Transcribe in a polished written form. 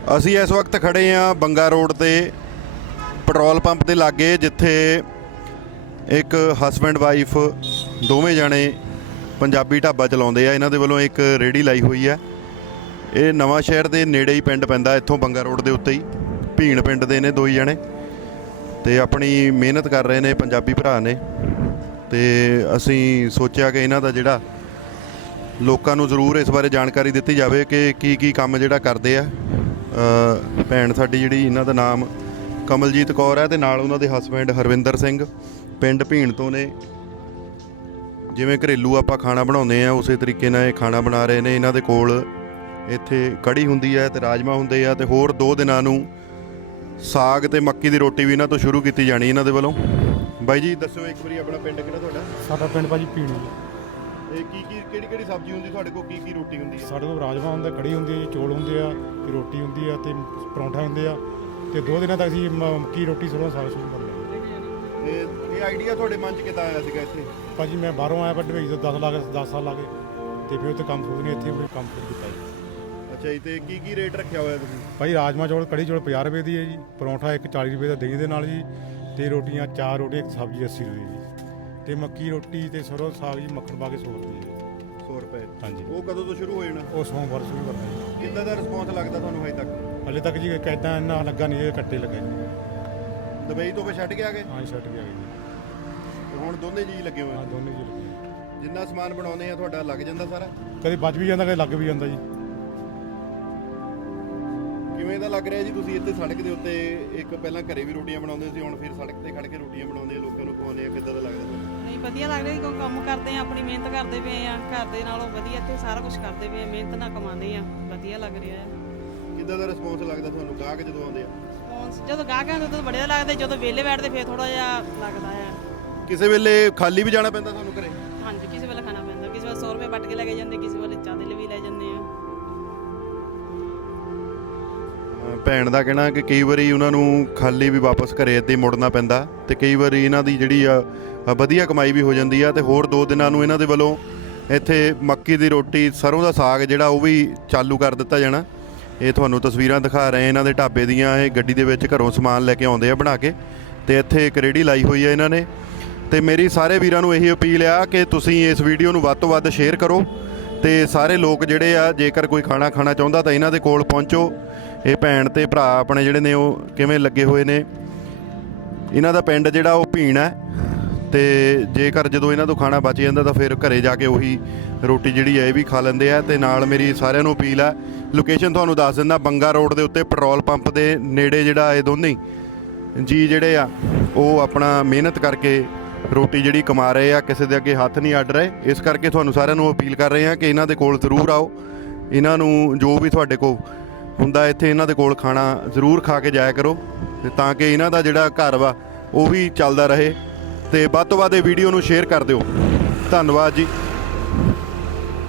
ਅਸੀਂ ਇਸ ਵਕਤ ਖੜੇ ਹਾਂ ਬੰਗਾ ਰੋਡ ਤੇ ਪੈਟਰੋਲ ਪੰਪ ਦੇ ਲਾਗੇ, ਜਿੱਥੇ ਇੱਕ ਹਸਬੈਂਡ ਵਾਈਫ ਦੋਵੇਂ ਜਾਣੇ ਪੰਜਾਬੀ ਢਾਬਾ ਚਲਾਉਂਦੇ ਆ। ਇਹਨਾਂ ਦੇ ਵੱਲੋਂ ਇੱਕ ਰੇਹੜੀ ਲਾਈ ਹੋਈ ਹੈ। ਇਹ ਨਵਾਂ ਸ਼ਹਿਰ ਦੇ ਨੇੜੇ ਹੀ ਪਿੰਡ ਪੈਂਦਾ, ਇੱਥੋਂ ਬੰਗਾ ਰੋਡ ਦੇ ਉੱਤੇ ਹੀ। ਭੀਣ ਪਿੰਡ ਦੇ ਨੇ ਦੋਈ ਜਣੇ ਤੇ ਆਪਣੀ ਮਿਹਨਤ ਕਰ ਰਹੇ ਨੇ, ਪੰਜਾਬੀ ਭਰਾ ਨੇ। ਤੇ ਅਸੀਂ ਸੋਚਿਆ ਕਿ ਇਹਨਾਂ ਦਾ ਜਿਹੜਾ ਲੋਕਾਂ ਨੂੰ ਜ਼ਰੂਰ ਇਸ ਬਾਰੇ ਜਾਣਕਾਰੀ ਦਿੱਤੀ ਜਾਵੇ ਕਿ ਕੀ ਕੰਮ ਜਿਹੜਾ ਕਰਦੇ ਆ। ਭੈਣ ਸਾਡੀ ਜਿਹੜੀ, ਇਹਨਾਂ ਦਾ ਨਾਮ ਕਮਲਜੀਤ ਕੌਰ ਹੈ ਤੇ ਨਾਲ ਉਹਨਾਂ ਦੇ ਹਸਬੈਂਡ ਹਰਵਿੰਦਰ ਸਿੰਘ, ਪਿੰਡ ਭੀਣ ਤੋਂ ਨੇ। ਜਿਵੇਂ ਘਰੇਲੂ ਆਪਾਂ ਖਾਣਾ ਬਣਾਉਂਦੇ ਆ ਉਸੇ ਤਰੀਕੇ ਨਾਲ ਇਹ ਖਾਣਾ ਬਣਾ ਰਹੇ ਨੇ। ਇਹਨਾਂ ਦੇ ਕੋਲ ਇੱਥੇ ਕੜੀ ਹੁੰਦੀ ਹੈ ਤੇ ਰਾਜਮਾ ਹੁੰਦੇ ਆ, ਤੇ ਹੋਰ 2 ਦਿਨਾਂ ਨੂੰ ਸਾਗ ਤੇ ਮੱਕੀ ਦੀ ਰੋਟੀ ਵੀ ਇਹਨਾਂ ਤੋਂ ਸ਼ੁਰੂ ਕੀਤੀ ਜਾਣੀ ਇਹਨਾਂ ਦੇ ਵੱਲੋਂ। ਬਾਈ ਜੀ ਦੱਸੋ ਇੱਕ ਵਾਰੀ ਆਪਣਾ ਪਿੰਡ ਕਿਹੜਾ ਤੁਹਾਡਾ? ਸਾਡਾ ਪਿੰਡ ਭਾਜੀ ਭੀਣ। ਇਹ ਕਿਹੜੀ ਸਬਜ਼ੀ ਹੁੰਦੀ ਤੁਹਾਡੇ ਕੋਲ? ਕੀ ਰੋਟੀ ਹੁੰਦੀ ਹੈ? ਸਾਡੇ ਕੋਲ ਰਾਜਮਾ ਹੁੰਦਾ, ਕੜੀ ਹੁੰਦੀ ਹੈ, ਚੌਲ ਹੁੰਦੇ ਆ, ਤੇ ਰੋਟੀ ਹੁੰਦੀ ਆ, ਤੇ ਪਰੌਂਠਾ ਹੁੰਦੇ ਆ, ਤੇ 2 ਦਿਨਾਂ ਤੱਕ ਅਸੀਂ ਮੱਕੀ ਰੋਟੀ ਸਰੋਂ ਸਾਗ ਸ਼ੁਰੂ ਕਰ ਲਿਆ। ਇਹ ਆਈਡੀਆ ਤੁਹਾਡੇ ਮਨ 'ਚ ਕਿੱਦਾਂ ਆਇਆ ਸੀਗਾ ਇੱਥੇ? ਭਾਜੀ ਮੈਂ ਬਾਹਰੋਂ ਆਇਆ, ਵੱਡੇ ਭਾਈ ਤੋਂ 10 ਸਾਲ ਲਾ ਕੇ, ਤੇ ਫਿਰ ਉੱਥੇ ਕੰਮ ਸੋਚਨੇ ਇੱਥੇ ਕੋਈ ਕੰਮ ਸ਼ੁਰੂ ਕੀਤਾ ਜੀ। ਅੱਛਾ ਜੀ, ਤੇ ਕੀ ਰੇਟ ਰੱਖਿਆ ਹੋਇਆ ਤੁਸੀਂ? ਭਾਜੀ ਰਾਜਮਾ ਚੌਲ, ਕੜੀ ਚੌਲ 50 ਰੁਪਏ ਦੀ ਹੈ ਜੀ, ਪਰੌਂਠਾ ਇੱਕ 40 ਰੁਪਏ ਦਾ ਦਹੀਂ ਦੇ ਨਾਲ ਜੀ, ਤੇ ਰੋਟੀਆਂ 4 ਰੋਟੀਆਂ, ਇੱਕ ਸਬਜ਼ੀ 80 ਰੁਪਏ ਜੀ, ਤੇ ਮੱਕੀ ਰੋਟੀ ਤੇ ਸਰੋਂ ਸਾਗ ਜੀ ਮੱਖਣ ਪਾ ਕੇ 100 ਰੁਪਏ ਜੀ। 100 ਰੁਪਏ? ਹਾਂਜੀ। ਉਹ ਕਦੋਂ ਤੋਂ ਸ਼ੁਰੂ ਹੋ ਜਾਣਾ? ਉਹ ਸੋਮਵਾਰ ਸ਼ੁਰੂ ਕਰਨਾ ਜੀ। ਕਿੱਦਾਂ ਦਾ ਰਿਸਪੌਂਸ ਲੱਗਦਾ ਤੁਹਾਨੂੰ ਹਜੇ ਤੱਕ? ਹਲੇ ਤੱਕ ਜੀ ਕਿੱਦਾਂ ਇੰਨਾ ਲੱਗਾ ਨਹੀਂ, ਇਹ ਕੱਟੇ ਲੱਗੇ ਜੀ। ਦੁਬਈ ਤੋਂ ਫਿਰ ਛੱਡ ਕੇ ਆ ਗਏ? ਹਾਂ ਛੱਡ ਗਿਆ ਜੀ। ਤੇ ਹੁਣ ਦੋਨੇ ਜੀ ਲੱਗੇ ਹੋਏ? ਹਾਂ ਦੋਨੇ ਜੀ ਲੱਗੇ। ਜਿੰਨਾ ਸਮਾਨ ਬਣਾਉਂਦੇ ਆ ਤੁਹਾਡਾ ਲੱਗ ਜਾਂਦਾ ਸਾਰਾ? ਕਦੇ ਬਚ ਵੀ ਜਾਂਦਾ, ਕਦੇ ਲੱਗ ਵੀ ਜਾਂਦਾ ਜੀ। ਕਿਵੇਂ ਦਾ ਲੱਗ ਰਿਹਾ ਜੀ? ਤੁਸੀਂ ਇੱਥੇ ਸੜਕ ਦੇ ਉੱਤੇ ਇੱਕ ਪਹਿਲਾਂ ਘਰੇ ਵੀ ਰੋਟੀਆਂ ਬਣਾਉਂਦੇ ਸੀ, ਹੁਣ ਫਿਰ ਸੜਕ ਤੇ ਖੜ ਕੇ ਰੋਟੀਆਂ ਬਣਾਉਂਦੇ ਆ, ਲੋਕਾਂ ਨੂੰ ਖਵਾਉਂਦੇ ਆ। ਕਿੱਦਾਂ ਦਾ ਲੱਗਦਾ ਤੁਹਾਨੂੰ? ਨਹੀਂ ਵਧੀਆ ਲੱਗ ਰਿਹਾ, ਕਿਉਂਕਿ ਕੰਮ ਕਰਦੇ ਆ, ਆਪਣੀ ਮਿਹਨਤ ਕਰਦੇ ਪਏ ਆ, ਘਰ ਦੇ ਨਾਲੋਂ ਵਧੀਆ ਇੱਥੇ ਸਾਰਾ ਕੁਝ ਕਰਦੇ ਪਏ ਆ, ਮਿਹਨਤ ਨਾਲ ਕਮਾਉਂਦੇ ਆ, ਵਧੀਆ ਲੱਗ ਰਿਹਾ ਹੈ। ਕਿੱਦਾਂ ਦਾ ਰਿਸਪੌਂਸ ਲੱਗਦਾ ਤੁਹਾਨੂੰ ਗਾਹਕ ਜਦੋਂ ਆਉਂਦੇ ਆ? ਜਦੋਂ ਗਾਹਕ ਆਉਂਦੇ ਉਦੋਂ ਬੜਿਆ ਲੱਗਦਾ, ਜਦੋਂ ਵਿਹਲੇ ਬੈਠਦੇ ਫਿਰ ਥੋੜਾ ਜਿਹਾ ਲੱਗਦਾ ਆ। ਕਿਸੇ ਵੇਲੇ ਖਾਲੀ ਵੀ ਜਾਣਾ ਪੈਂਦਾ ਤੁਹਾਨੂੰ ਘਰੇ? ਹਾਂਜੀ, ਕਿਸੇ ਵੇਲੇ ਖਾਣਾ ਪੈਂਦਾ, ਕਿਸੇ ਵੇਲੇ 100 ਰੁਪਏ ਵੱਟ ਕੇ ਲੈ ਕੇ ਜਾਂਦੇ, ਕਿਸੇ ਵੇਲੇ ਚਾਹ ਦੇ ਲਈ ਵੀ ਲੈ ਜਾਂਦੇ ਆ। ਭੈਣ ਦਾ ਕਹਿਣਾ ਕਿ ਕਈ ਵਾਰੀ ਉਹਨਾਂ ਨੂੰ ਖਾਲੀ ਵੀ ਵਾਪਸ ਘਰੇ ਇੱਦਾਂ ਹੀ ਮੁੜਨਾ ਪੈਂਦਾ, ਤੇ ਕਈ ਵਾਰੀ ਇਹਨਾਂ ਦੀ ਜਿਹੜੀ ਆ ਵਧੀਆ ਕਮਾਈ ਵੀ ਹੋ ਜਾਂਦੀ ਆ। ਤੇ ਹੋਰ 2 ਦਿਨਾਂ ਨੂੰ ਇਹਨਾਂ ਦੇ ਵੱਲੋਂ ਇੱਥੇ ਮੱਕੀ ਦੀ ਰੋਟੀ, ਸਰੋਂ ਦਾ ਸਾਗ ਜਿਹੜਾ ਉਹ ਵੀ ਚਾਲੂ ਕਰ ਦਿੱਤਾ ਜਾਣਾ। ਇਹ ਤੁਹਾਨੂੰ ਤਸਵੀਰਾਂ ਦਿਖਾ ਰਹੇ ਇਹਨਾਂ ਦੇ ਢਾਬੇ ਦੀਆਂ। ਇਹ ਗੱਡੀ ਦੇ ਵਿੱਚ ਘਰੋਂ ਸਮਾਨ ਲੈ ਕੇ ਆਉਂਦੇ ਆ ਬਣਾ ਕੇ, ਤੇ ਇੱਥੇ ਇੱਕ ਰੇਹੜੀ ਲਾਈ ਹੋਈ ਆ ਇਹਨਾਂ ਨੇ। ਤੇ ਮੇਰੀ ਸਾਰੇ ਵੀਰਾਂ ਨੂੰ ਇਹੀ ਅਪੀਲ ਆ ਕਿ ਤੁਸੀਂ ਇਸ ਵੀਡੀਓ ਨੂੰ ਵੱਧ ਤੋਂ ਵੱਧ ਸ਼ੇਅਰ ਕਰੋ, ਤੇ ਸਾਰੇ ਲੋਕ ਜਿਹੜੇ ਆ ਜੇਕਰ ਕੋਈ ਖਾਣਾ ਖਾਣਾ ਚਾਹੁੰਦਾ ਤਾਂ ਇਹਨਾਂ ਦੇ ਕੋਲ ਪਹੁੰਚੋ। ਇਹ ਭੈਣ ਤੇ ਭਰਾ ਆਪਣੇ ਜਿਹੜੇ ਨੇ ਉਹ ਕਿਵੇਂ ਲੱਗੇ ਹੋਏ ਨੇ। ਇਹਨਾਂ ਦਾ ਪਿੰਡ ਜਿਹੜਾ ਉਹ ਭੀਣ ਹੈ, ਤੇ ਜੇਕਰ ਜਦੋਂ ਇਹਨਾਂ ਤੋਂ ਖਾਣਾ ਬਚ ਜਾਂਦਾ ਤਾਂ ਫਿਰ ਘਰੇ ਜਾ ਕੇ ਉਹੀ ਰੋਟੀ ਜਿਹੜੀ ਹੈ ਇਹ ਵੀ ਖਾ ਲੈਂਦੇ ਆ। ਤੇ ਨਾਲ ਮੇਰੀ ਸਾਰਿਆਂ ਨੂੰ ਅਪੀਲ ਆ, ਲੋਕੇਸ਼ਨ ਤੁਹਾਨੂੰ ਦੱਸ ਦਿੰਦਾ, ਬੰਗਾ ਰੋਡ ਦੇ ਉੱਤੇ ਪੈਟਰੋਲ ਪੰਪ ਦੇ ਨੇੜੇ ਜਿਹੜਾ ਇਹ ਦੋਨੇ ਜੀ ਜਿਹੜੇ ਆ ਉਹ ਆਪਣਾ ਮਿਹਨਤ ਕਰਕੇ ਰੋਟੀ ਜਿਹੜੀ ਕਮਾ ਰਹੇ ਆ, ਕਿਸੇ ਦੇ ਅੱਗੇ ਹੱਥ ਨਹੀਂ ਅੱਡ ਰਹੇ। ਇਸ ਕਰਕੇ ਤੁਹਾਨੂੰ ਸਾਰਿਆਂ ਨੂੰ ਅਪੀਲ ਕਰ ਰਹੇ ਹਾਂ ਕਿ ਇਹਨਾਂ ਦੇ ਕੋਲ ਜ਼ਰੂਰ ਆਓ। ਇਹਨਾਂ ਨੂੰ ਜੋ ਵੀ ਤੁਹਾਡੇ ਕੋਲ ਹੁੰਦਾ ਇੱਥੇ ਇਹਨਾਂ ਦੇ ਕੋਲ ਖਾਣਾ ਜ਼ਰੂਰ ਖਾ ਕੇ ਜਾਇਆ ਕਰੋ, ਤਾਂ ਕਿ ਇਹਨਾਂ ਦਾ ਜਿਹੜਾ ਘਰ ਵਾ ਉਹ ਵੀ ਚੱਲਦਾ ਰਹੇ। ਤੇ ਵੱਧ ਤੋਂ ਵੱਧ ਇਹ ਵੀਡੀਓ ਨੂੰ ਸ਼ੇਅਰ ਕਰ ਦਿਓ। ਧੰਨਵਾਦ ਜੀ।